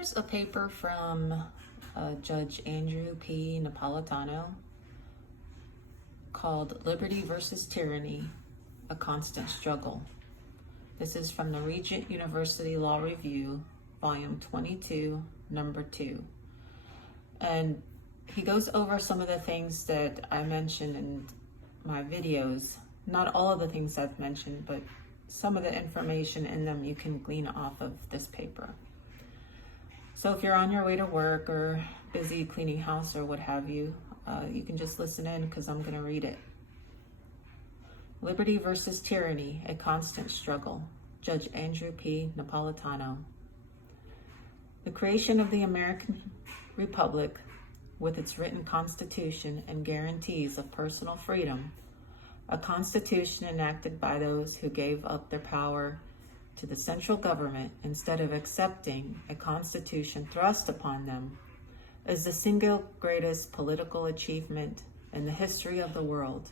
Here's a paper from Judge Andrew P. Napolitano called Liberty versus Tyranny, A Constant Struggle. This is from the Regent University Law Review, Volume 22, Number 2. And he goes over some of the things that I mentioned in my videos. Not all of the things I've mentioned, but some of the information in them you can glean off of this paper. So if you're on your way to work or busy cleaning house or what have you, you can just listen in because I'm going to read it. Liberty versus Tyranny, A Constant Struggle. Judge Andrew P. Napolitano. The creation of the American Republic, with its written constitution and guarantees of personal freedom, a constitution enacted by those who gave up their power to the central government instead of accepting a constitution thrust upon them, is the single greatest political achievement in the history of the world.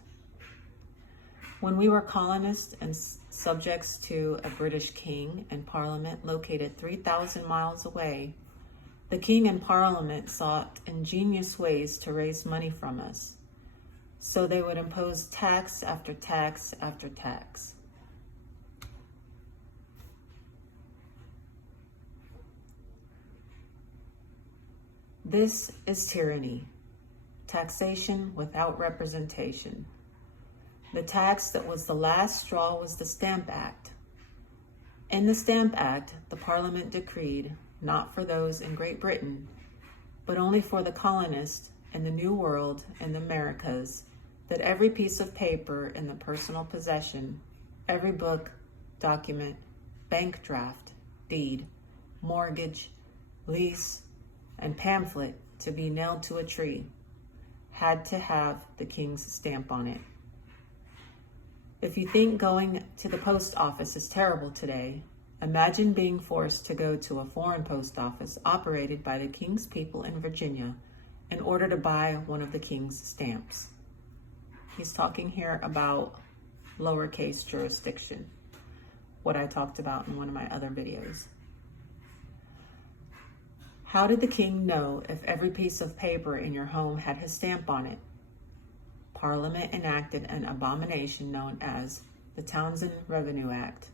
When we were colonists and subjects to a British king and parliament located 3,000 miles away, the king and parliament sought ingenious ways to raise money from us. So they would impose tax after tax after tax. This is tyranny, taxation without representation. The tax that was the last straw was the Stamp Act. In the Stamp Act, the Parliament decreed, not for those in Great Britain, but only for the colonists in the New World and the Americas, that every piece of paper in the personal possession, every book, document, bank draft, deed, mortgage, lease, and pamphlet to be nailed to a tree had to have the king's stamp on it. If you think going to the post office is terrible today, imagine being forced to go to a foreign post office operated by the king's people in Virginia in order to buy one of the king's stamps. He's talking here about lowercase jurisdiction, what I talked about in one of my other videos. How did the king know if every piece of paper in your home had his stamp on it? Parliament enacted an abomination known as the Townsend Revenue Act.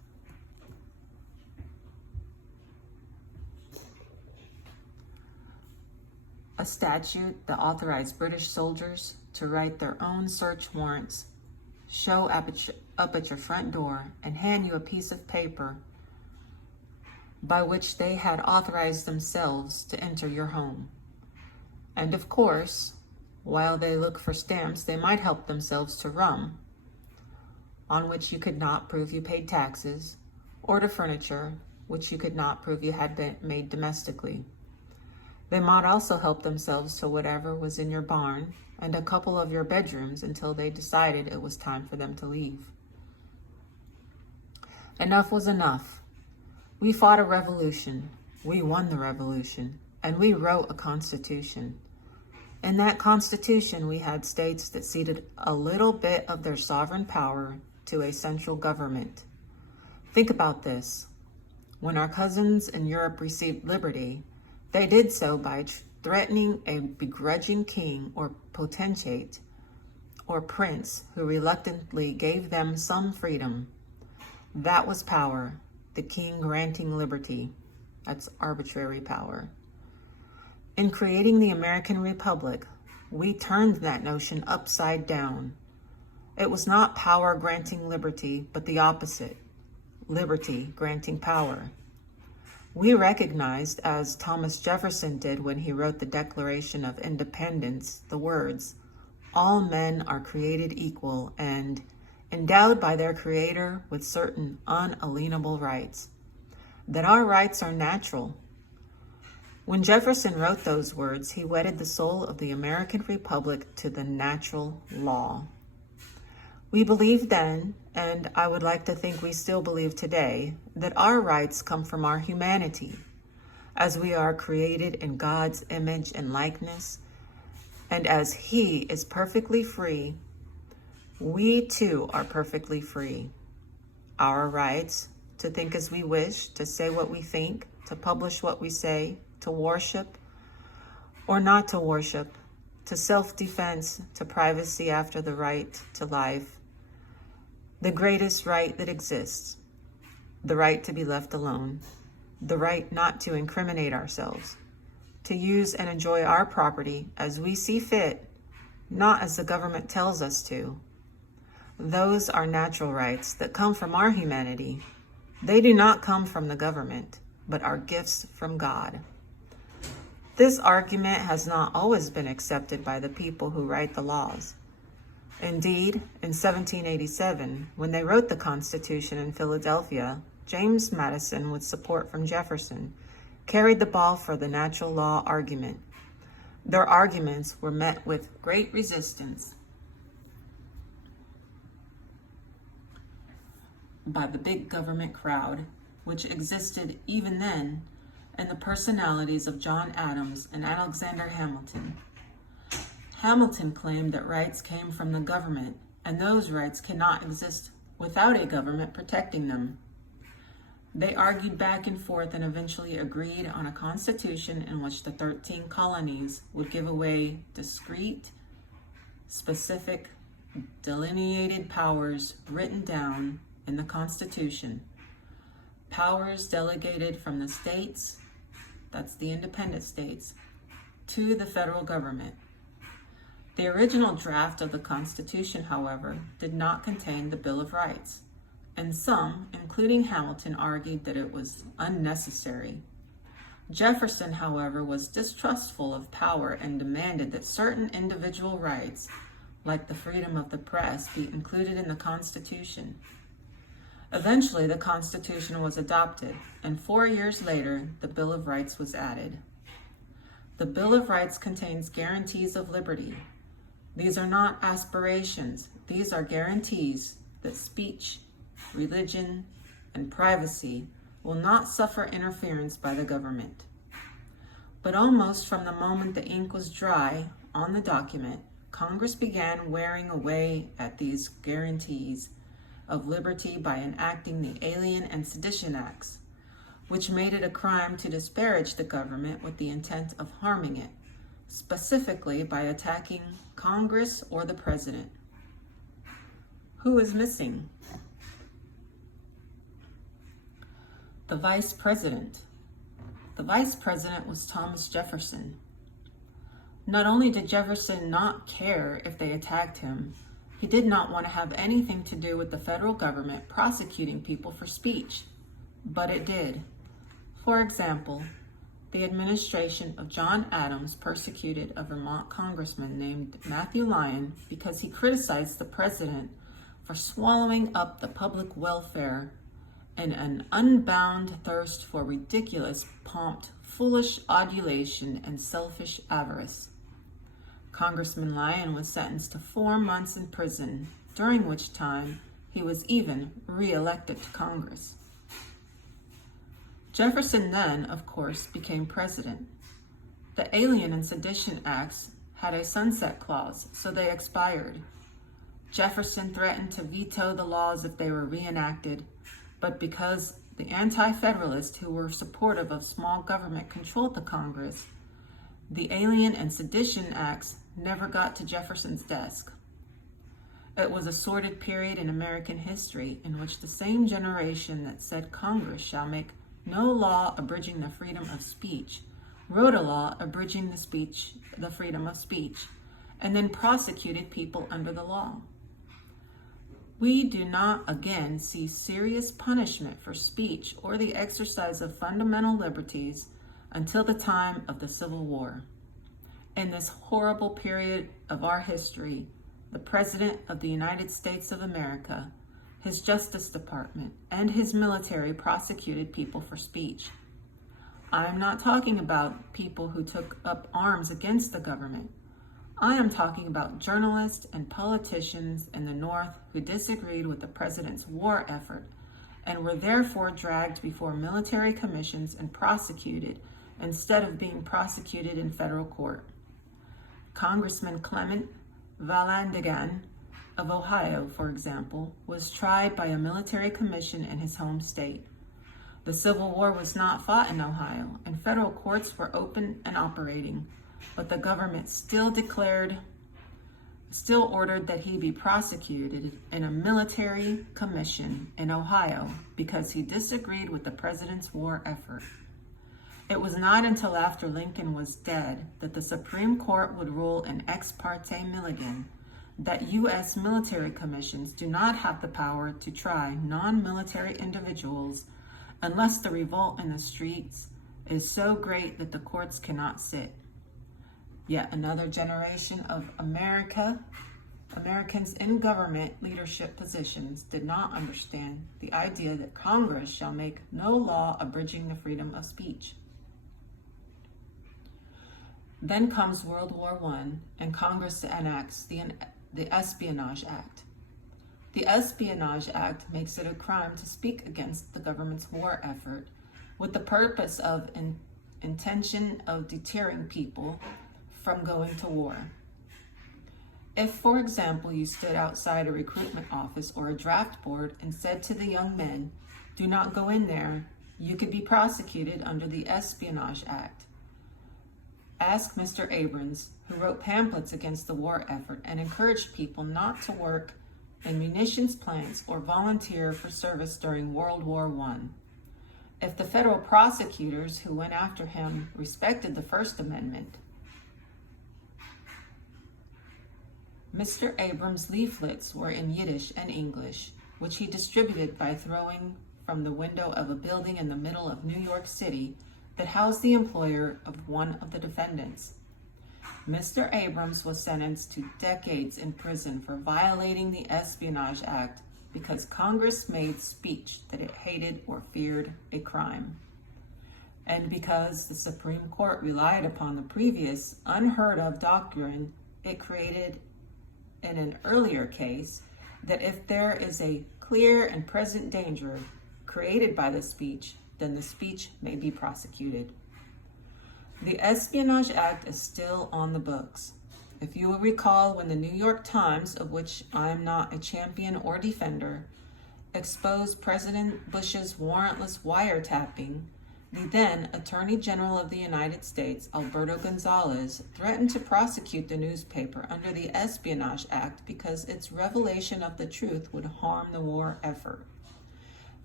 A statute that authorized British soldiers to write their own search warrants, show up at your front door, and hand you a piece of paper by which they had authorized themselves to enter your home. And of course, while they look for stamps, they might help themselves to rum, on which you could not prove you paid taxes, or to furniture, which you could not prove you had been made domestically. They might also help themselves to whatever was in your barn and a couple of your bedrooms until they decided it was time for them to leave. Enough was enough. We fought a revolution, we won the revolution, and we wrote a constitution. In that constitution, we had states that ceded a little bit of their sovereign power to a central government. Think about this. When our cousins in Europe received liberty, they did so by threatening a begrudging king or potentate or prince who reluctantly gave them some freedom. That was power. The king granting liberty. That's arbitrary power. In creating the American Republic, we turned that notion upside down. It was not power granting liberty, but the opposite. Liberty granting power. We recognized, as Thomas Jefferson did when he wrote the Declaration of Independence, the words, "All men are created equal and endowed by their Creator with certain unalienable rights, that our rights are natural." When Jefferson wrote those words, he wedded the soul of the American Republic to the natural law. We believed then, and I would like to think we still believe today, that our rights come from our humanity, as we are created in God's image and likeness, and as He is perfectly free, we too are perfectly free. Our rights to think as we wish, to say what we think, to publish what we say, to worship or not to worship, to self-defense, to privacy after the right to life, the greatest right that exists, the right to be left alone, the right not to incriminate ourselves, to use and enjoy our property as we see fit, not as the government tells us to. Those are natural rights that come from our humanity. They do not come from the government, but are gifts from God. This argument has not always been accepted by the people who write the laws. Indeed, in 1787, when they wrote the Constitution in Philadelphia, James Madison, with support from Jefferson, carried the ball for the natural law argument. Their arguments were met with great resistance by the big government crowd, which existed even then in the personalities of John Adams and Alexander Hamilton. Hamilton claimed that rights came from the government, and those rights cannot exist without a government protecting them. They argued back and forth and eventually agreed on a constitution in which the 13 colonies would give away discrete, specific, delineated powers written down in the Constitution. Powers delegated from the states, that's the independent states, to the federal government. The original draft of the Constitution, however, did not contain the Bill of Rights, and some, including Hamilton, argued that it was unnecessary. Jefferson, however, was distrustful of power and demanded that certain individual rights, like the freedom of the press, be included in the Constitution. Eventually, the Constitution was adopted, and 4 years later, the Bill of Rights was added. The Bill of Rights contains guarantees of liberty. These are not aspirations. These are guarantees that speech, religion, and privacy will not suffer interference by the government. But almost from the moment the ink was dry on the document, Congress began wearing away at these guarantees of liberty by enacting the Alien and Sedition Acts, which made it a crime to disparage the government with the intent of harming it, specifically by attacking Congress or the president. Who is missing? The vice president. The vice president was Thomas Jefferson. Not only did Jefferson not care if they attacked him, he did not want to have anything to do with the federal government prosecuting people for speech, but it did. For example, the administration of John Adams persecuted a Vermont congressman named Matthew Lyon because he criticized the president for swallowing up the public welfare in an unbound thirst for ridiculous, pomped, foolish adulation and selfish avarice. Congressman Lyon was sentenced to 4 months in prison, during which time he was even re-elected to Congress. Jefferson then, of course, became president. The Alien and Sedition Acts had a sunset clause, so they expired. Jefferson threatened to veto the laws if they were reenacted, but because the anti-federalists who were supportive of small government controlled the Congress, the Alien and Sedition Acts never got to Jefferson's desk. It was a sordid period in American history in which the same generation that said Congress shall make no law abridging the freedom of speech wrote a law abridging the freedom of speech, and then prosecuted people under the law. We do not again see serious punishment for speech or the exercise of fundamental liberties until the time of the Civil War. In this horrible period of our history, the President of the United States of America, his Justice Department, and his military prosecuted people for speech. I am not talking about people who took up arms against the government. I am talking about journalists and politicians in the North who disagreed with the president's war effort and were therefore dragged before military commissions and prosecuted instead of being prosecuted in federal court. Congressman Clement Vallandigham of Ohio, for example, was tried by a military commission in his home state. The Civil War was not fought in Ohio, and federal courts were open and operating, but the government still ordered that he be prosecuted in a military commission in Ohio because he disagreed with the president's war effort. It was not until after Lincoln was dead that the Supreme Court would rule in Ex parte Milligan that U.S. military commissions do not have the power to try non-military individuals unless the revolt in the streets is so great that the courts cannot sit. Yet another generation of Americans in government leadership positions did not understand the idea that Congress shall make no law abridging the freedom of speech. Then comes World War I, and Congress enacts the Espionage Act. The Espionage Act makes it a crime to speak against the government's war effort with the purpose of intention of deterring people from going to war. If, for example, you stood outside a recruitment office or a draft board and said to the young men, "Do not go in there," you could be prosecuted under the Espionage Act. Ask Mr. Abrams, who wrote pamphlets against the war effort and encouraged people not to work in munitions plants or volunteer for service during World War I. If the federal prosecutors who went after him respected the First Amendment, Mr. Abrams' leaflets were in Yiddish and English, which he distributed by throwing from the window of a building in the middle of New York City that housed the employer of one of the defendants. Mr. Abrams was sentenced to decades in prison for violating the Espionage Act because Congress made speech that it hated or feared a crime. And because the Supreme Court relied upon the previous unheard of doctrine it created in an earlier case, that if there is a clear and present danger created by the speech, then the speech may be prosecuted. The Espionage Act is still on the books. If you will recall, when the New York Times, of which I am not a champion or defender, exposed President Bush's warrantless wiretapping, the then Attorney General of the United States, Alberto Gonzales, threatened to prosecute the newspaper under the Espionage Act because its revelation of the truth would harm the war effort.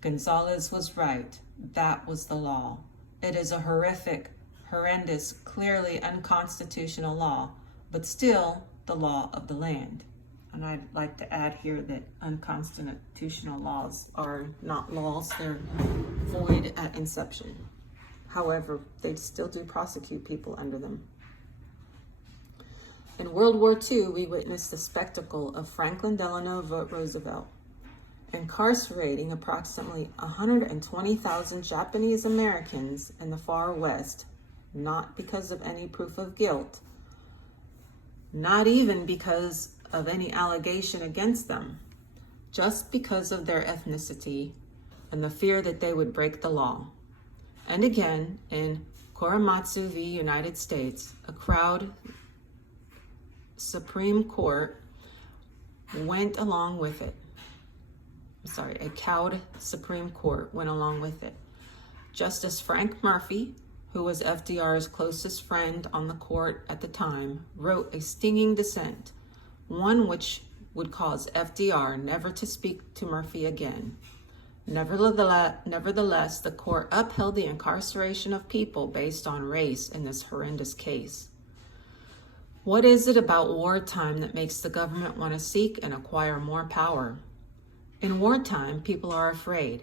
Gonzales was right. That was the law. It is a horrendous, clearly unconstitutional law, but still the law of the land. And I'd like to add here that unconstitutional laws are not laws, they're void at inception. However, they still do prosecute people under them. In World War II, we witnessed the spectacle of Franklin Delano Roosevelt incarcerating approximately 120,000 Japanese Americans in the far West, not because of any proof of guilt, not even because of any allegation against them, just because of their ethnicity and the fear that they would break the law. And again, in Korematsu v. United States, a cowed Supreme Court went along with it. Justice Frank Murphy, who was FDR's closest friend on the court at the time, wrote a stinging dissent, one which would cause FDR never to speak to Murphy again. Nevertheless, the court upheld the incarceration of people based on race in this horrendous case. What is it about wartime that makes the government want to seek and acquire more power? In wartime, people are afraid.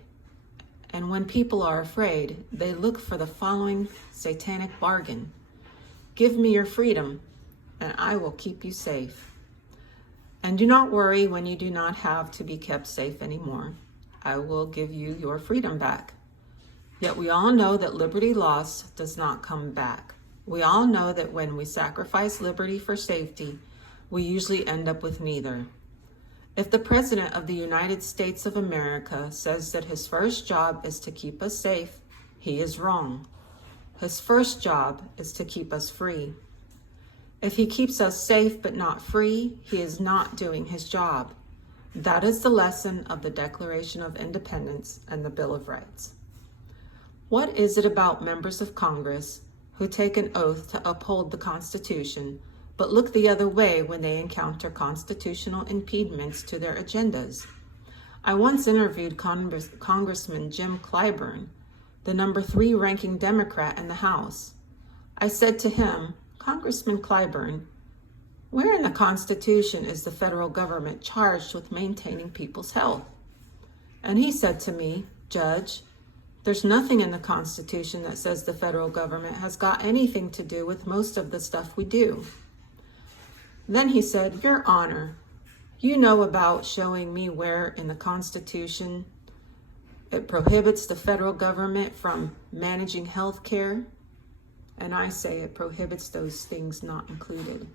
And when people are afraid, they look for the following satanic bargain: give me your freedom, and I will keep you safe. And do not worry when you do not have to be kept safe anymore. I will give you your freedom back. Yet we all know that liberty lost does not come back. We all know that when we sacrifice liberty for safety, we usually end up with neither. If the President of the United States of America says that his first job is to keep us safe, he is wrong. His first job is to keep us free. If he keeps us safe but not free, he is not doing his job. That is the lesson of the Declaration of Independence and the Bill of Rights. What is it about members of Congress who take an oath to uphold the Constitution, but look the other way when they encounter constitutional impediments to their agendas? I once interviewed Congressman Jim Clyburn, the number 3 ranking Democrat in the House. I said to him, "Congressman Clyburn, where in the Constitution is the federal government charged with maintaining people's health?" And he said to me, "Judge, there's nothing in the Constitution that says the federal government has got anything to do with most of the stuff we do." Then he said, "Your Honor, you know about showing me where in the Constitution it prohibits the federal government from managing health care?" And I say it prohibits those things not included.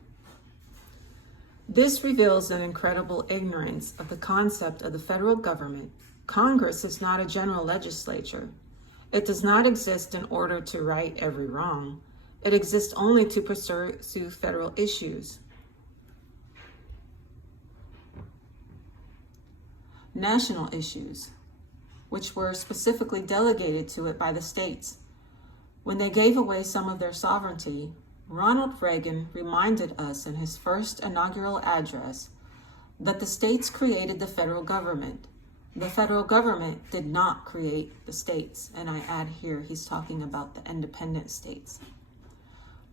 This reveals an incredible ignorance of the concept of the federal government. Congress is not a general legislature. It does not exist in order to right every wrong. It exists only to pursue federal issues. National issues, which were specifically delegated to it by the states. When they gave away some of their sovereignty, Ronald Reagan reminded us in his first inaugural address that the states created the federal government. The federal government did not create the states, and I add here he's talking about the independent states.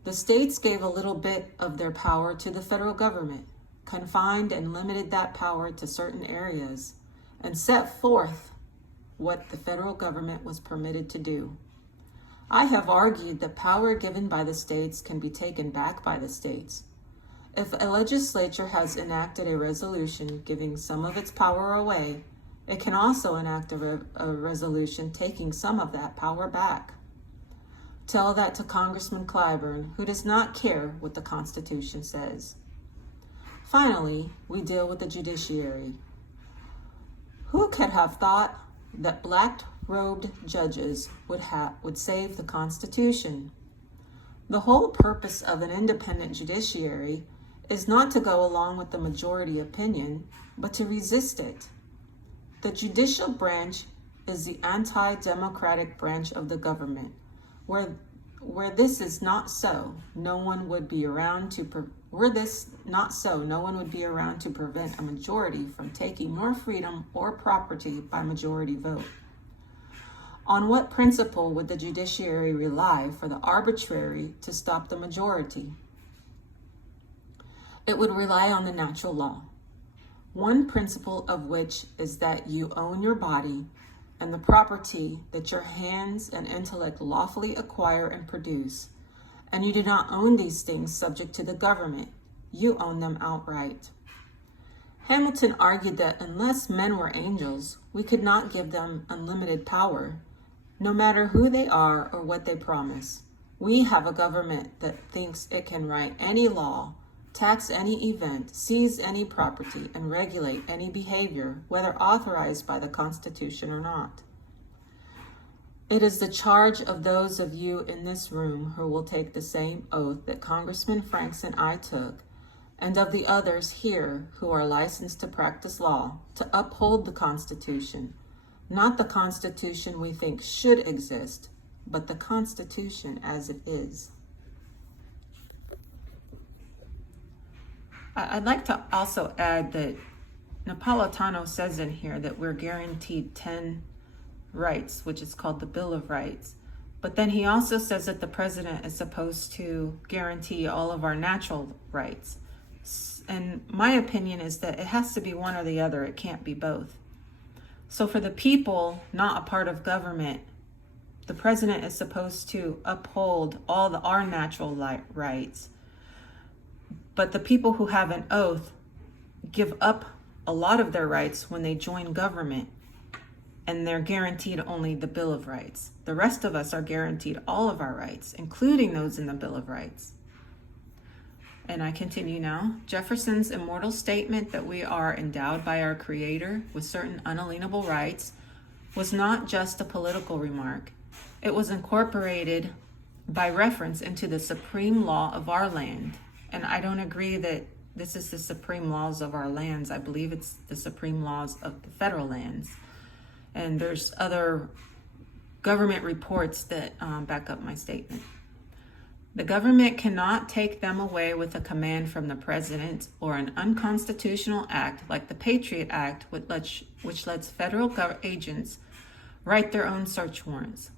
The states gave a little bit of their power to the federal government, confined and limited that power to certain areas, and set forth what the federal government was permitted to do. I have argued that power given by the states can be taken back by the states. If a legislature has enacted a resolution giving some of its power away, it can also enact a resolution taking some of that power back. Tell that to Congressman Clyburn, who does not care what the Constitution says. Finally, we deal with the judiciary. Who could have thought that black-robed judges would save the Constitution? The whole purpose of an independent judiciary is not to go along with the majority opinion, but to resist it. The judicial branch is the anti-democratic branch of the government. Were this not so, no one would be around to prevent a majority from taking more freedom or property by majority vote. On what principle would the judiciary rely for the arbitrary to stop the majority? It would rely on the natural law, one principle of which is that you own your body and the property that your hands and intellect lawfully acquire and produce, and you do not own these things subject to the government. You own them outright. Hamilton argued that unless men were angels, we could not give them unlimited power, no matter who they are or what they promise. We have a government that thinks it can write any law, tax any event, seize any property, and regulate any behavior, whether authorized by the Constitution or not. It is the charge of those of you in this room who will take the same oath that Congressman Franks and I took, and of the others here who are licensed to practice law, to uphold the Constitution, not the Constitution we think should exist, but the Constitution as it is. I'd like to also add that Napolitano says in here that we're guaranteed 10 rights, which is called the Bill of Rights. But then he also says that the president is supposed to guarantee all of our natural rights. And my opinion is that it has to be one or the other. It can't be both. So for the people not a part of government, the president is supposed to uphold all our natural rights. But the people who have an oath give up a lot of their rights when they join government, and they're guaranteed only the Bill of Rights. The rest of us are guaranteed all of our rights, including those in the Bill of Rights. And I continue now. Jefferson's immortal statement that we are endowed by our Creator with certain unalienable rights was not just a political remark. It was incorporated by reference into the supreme law of our land. And I don't agree that this is the supreme laws of our lands. I believe it's the supreme laws of the federal lands. And there's other government reports that back up my statement. The government cannot take them away with a command from the president or an unconstitutional act like the Patriot Act, which lets federal agents write their own search warrants.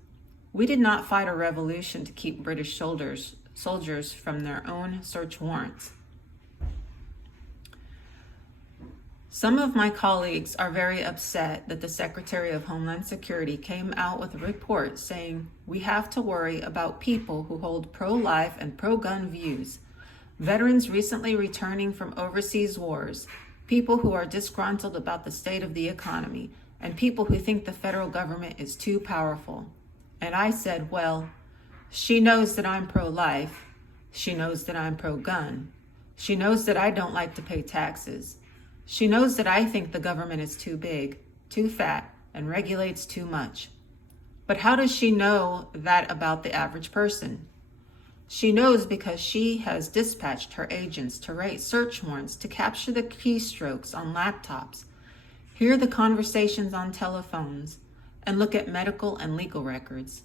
We did not fight a revolution to keep British soldiers from their own search warrants. Some of my colleagues are very upset that the Secretary of Homeland Security came out with a report saying we have to worry about people who hold pro-life and pro-gun views, veterans recently returning from overseas wars, people who are disgruntled about the state of the economy, and people who think the federal government is too powerful. And I said, well, she knows that I'm pro-life. She knows that I'm pro-gun. She knows that I don't like to pay taxes. She knows that I think the government is too big, too fat, and regulates too much. But how does she know that about the average person? She knows because she has dispatched her agents to write search warrants to capture the keystrokes on laptops, hear the conversations on telephones, and look at medical and legal records.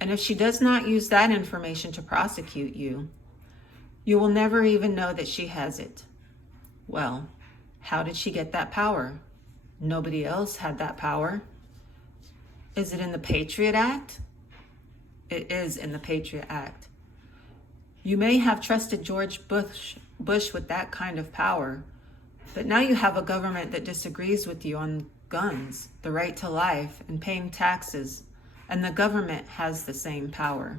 And if she does not use that information to prosecute you, you will never even know that she has it. Well, how did she get that power? Nobody else had that power. Is it in the Patriot Act? It is in the Patriot Act. You may have trusted George Bush with that kind of power, but now you have a government that disagrees with you on guns, the right to life, and paying taxes, and the government has the same power.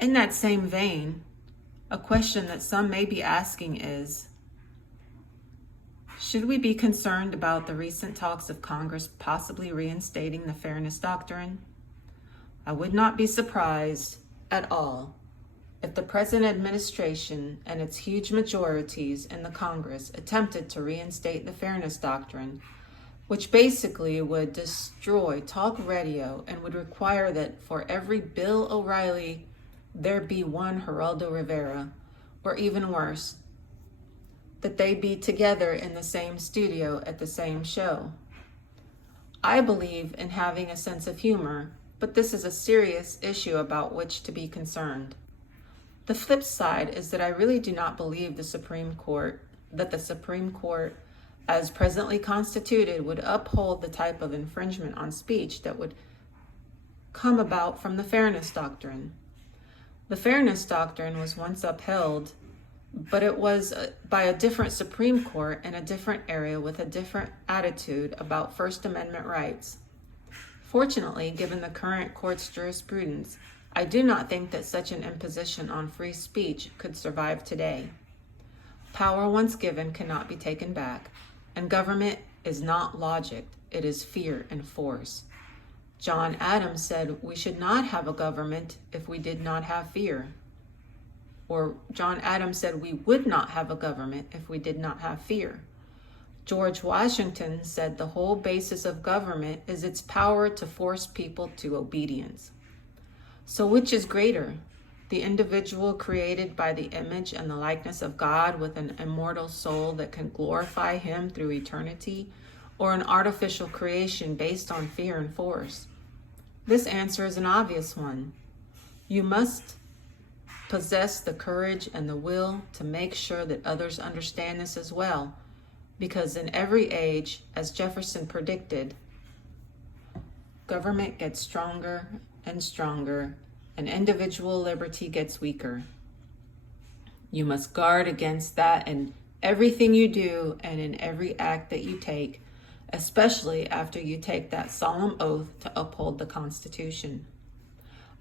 In that same vein, a question that some may be asking is, should we be concerned about the recent talks of Congress possibly reinstating the Fairness Doctrine? I would not be surprised at all if the present administration and its huge majorities in the Congress attempted to reinstate the Fairness Doctrine, which basically would destroy talk radio and would require that for every Bill O'Reilly, there be one Geraldo Rivera, or even worse, that they be together in the same studio at the same show. I believe in having a sense of humor, but this is a serious issue about which to be concerned. The flip side is that I really do not believe that the Supreme Court, as presently constituted, would uphold the type of infringement on speech that would come about from the Fairness Doctrine. The Fairness Doctrine was once upheld, but it was by a different Supreme Court in a different area with a different attitude about First Amendment rights. Fortunately, given the current court's jurisprudence, I do not think that such an imposition on free speech could survive today. Power once given cannot be taken back, and government is not logic, it is fear and force. John Adams said we should not have a government if we did not have fear. Or John Adams said we would not have a government if we did not have fear. George Washington said the whole basis of government is its power to force people to obedience. So which is greater, the individual created by the image and the likeness of God with an immortal soul that can glorify him through eternity, or an artificial creation based on fear and force? This answer is an obvious one. You must possess the courage and the will to make sure that others understand this as well, because in every age, as Jefferson predicted, government gets stronger and stronger, and individual liberty gets weaker. You must guard against that in everything you do and in every act that you take, especially after you take that solemn oath to uphold the Constitution.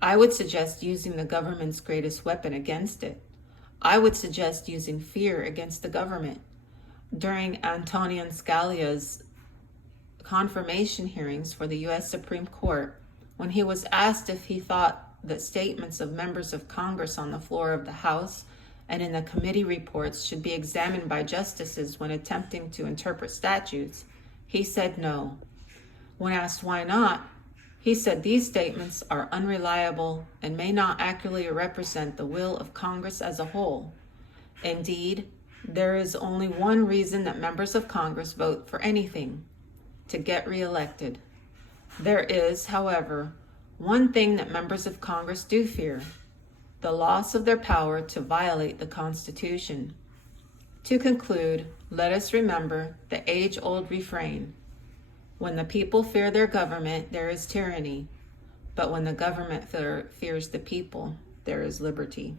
I would suggest using the government's greatest weapon against it. I would suggest using fear against the government. During Antonin Scalia's confirmation hearings for the U.S. Supreme Court, when he was asked if he thought that statements of members of Congress on the floor of the House and in the committee reports should be examined by justices when attempting to interpret statutes, he said no. When asked why not, he said these statements are unreliable and may not accurately represent the will of Congress as a whole. Indeed, there is only one reason that members of Congress vote for anything: to get reelected. There is, however, one thing that members of Congress do fear: the loss of their power to violate the Constitution. To conclude, let us remember the age-old refrain: when the people fear their government, there is tyranny. But when the government fears the people, there is liberty.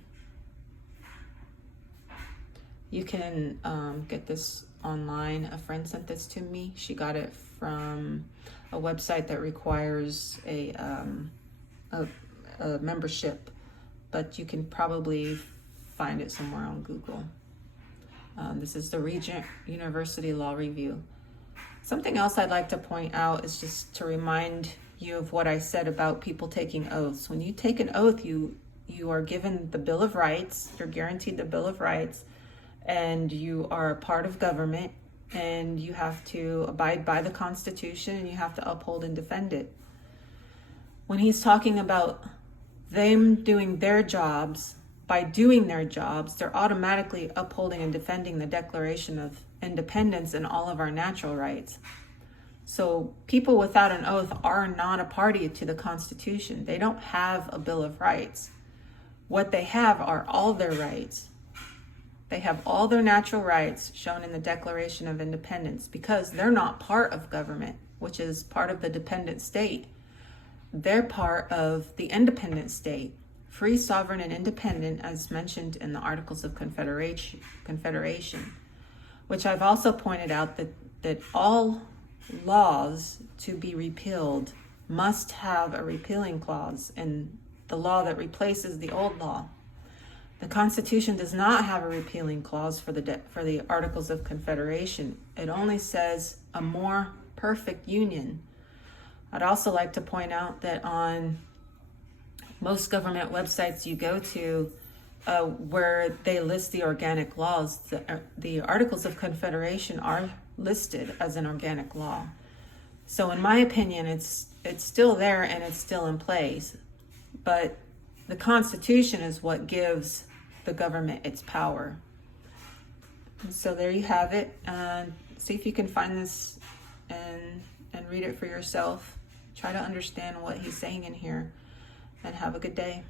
You can get this online. A friend sent this to me. She got it from a website that requires a membership, but you can probably find it somewhere on Google. This is the Regent University Law Review. Something else I'd like to point out is just to remind you of what I said about people taking oaths. When you take an oath, you are given the Bill of Rights. You're guaranteed the Bill of Rights, and you are a part of government, and you have to abide by the Constitution, and you have to uphold and defend it. When he's talking about them doing their jobs, by doing their jobs, they're automatically upholding and defending the Declaration of Independence and all of our natural rights. So people without an oath are not a party to the Constitution. They don't have a Bill of Rights. What they have are all their rights. They have all their natural rights shown in the Declaration of Independence because they're not part of government, which is part of the dependent state. They're part of the independent state, free, sovereign, and independent, as mentioned in the Articles of Confederation, which I've also pointed out that all laws to be repealed must have a repealing clause in the law that replaces the old law. The Constitution does not have a repealing clause for the Articles of Confederation. It only says a more perfect union. I'd also like to point out that on most government websites you go to, where they list the organic laws, the Articles of Confederation are listed as an organic law. So in my opinion, it's still there and it's still in place. But the Constitution is what gives the government its power. And so there you have it. See if you can find this and read it for yourself. Try to understand what he's saying in here, and have a good day.